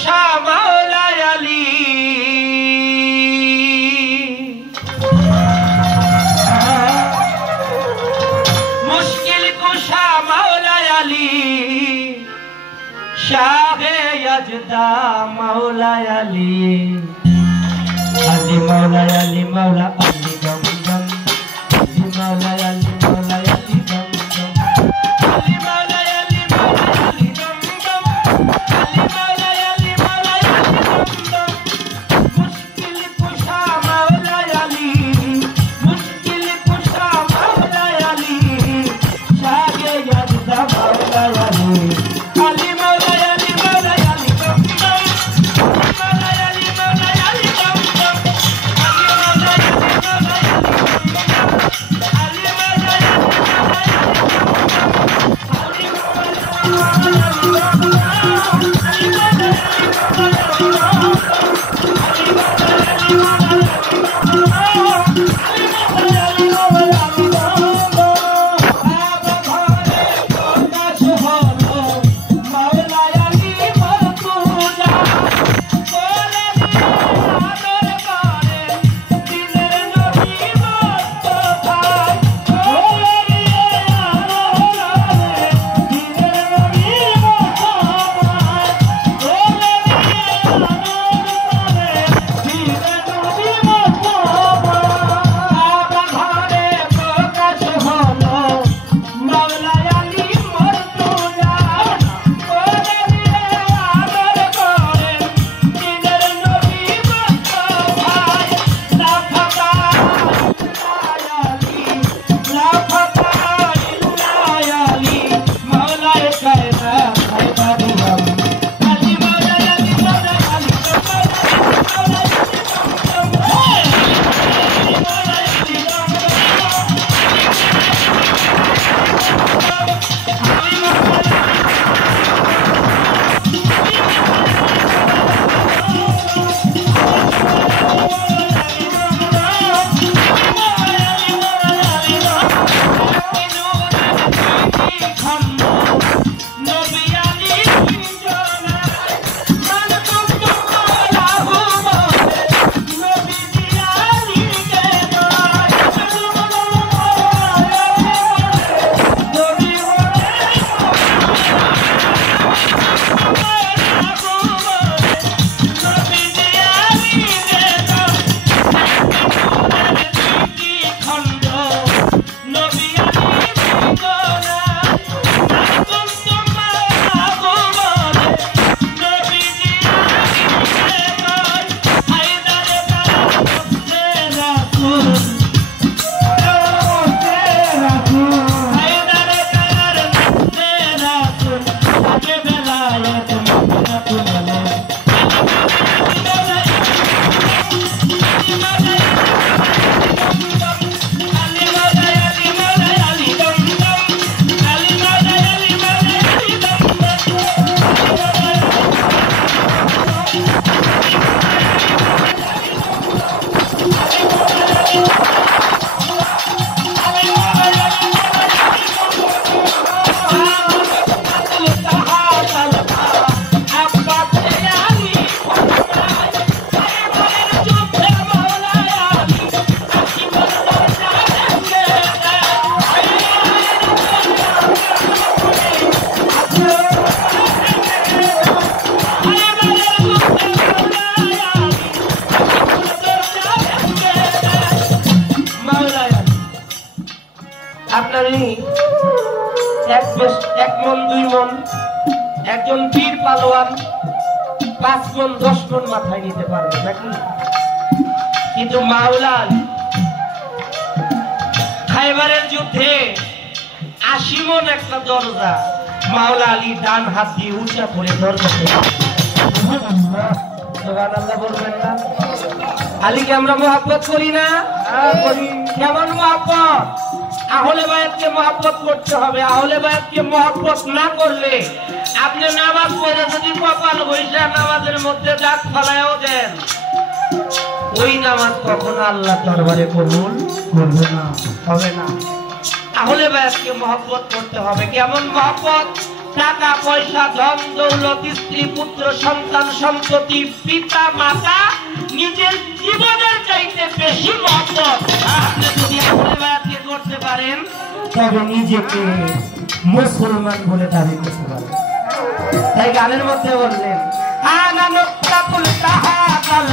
কুশা মাওলা আলী মুশকিল কুশা মাওলা আলী শাহে ইয়াজদা মাওলা আলী আলী মাওলা আলী মাওলা আলী গম গম আলী মাওলা আলী মাওলা আলী গম গম আলী মাওলা আলী মাওলা আলী গম গম আলী মাওলা আলী মাওলা আলী গম গম মুশকিল কুশা মাওলা আলী মুশকিল কুশা মাওলা আলী শাহে ইয়াজদা মাওলা আলী আলী মাওলা আলী মাওলা আলী গম গম মাওলা আলী মাওলা আলী গম গম আলী মাওলা আলী মাওলা আলী এক মন দুই মন একজন বীর পালোয়ান 5 মন 10 মন মাথায় নিতে পারবে নাকি কিন্তু মাওলা আলী খাইবারের যুদ্ধে 80 মন একটা দরজা মাওলা আলী ডান হাত দিয়ে উঁচা করে দরজা সুবহানাল্লাহ সুবহানাল্লাহ বলবেন না আলীকে আমরা মহব্বত করি না করি কেমন মহব্বত আহলে বায়াতকে মহব্বত করতে হবে আহলে বায়াতকে মহব্বত না করলে আপনি নামাজ পড়ে যদি কপাল বৈশা নামাজের মধ্যে দাগ ফলায়ও দেন ওই নামাজ কখনো আল্লাহ দরবারে কবুল করবে না হবে না আহলে বায়াতকে মহব্বত করতে হবে কেমন মহব্বত টাকা পয়সা ধন দৌলত স্ত্রী পুত্র সন্তান সম্পত্তি পিতা মাতা নিজের জীবনের চাইতে বেশি মহব্বত আপনি যদি আহলে বায়াতকে করতে পারেন তবে নিজেকে মুসলমান বলে দাবি করতে পারেন। তাই গানের মধ্যে বললেন আনা নুকতাতুল তাহাকাল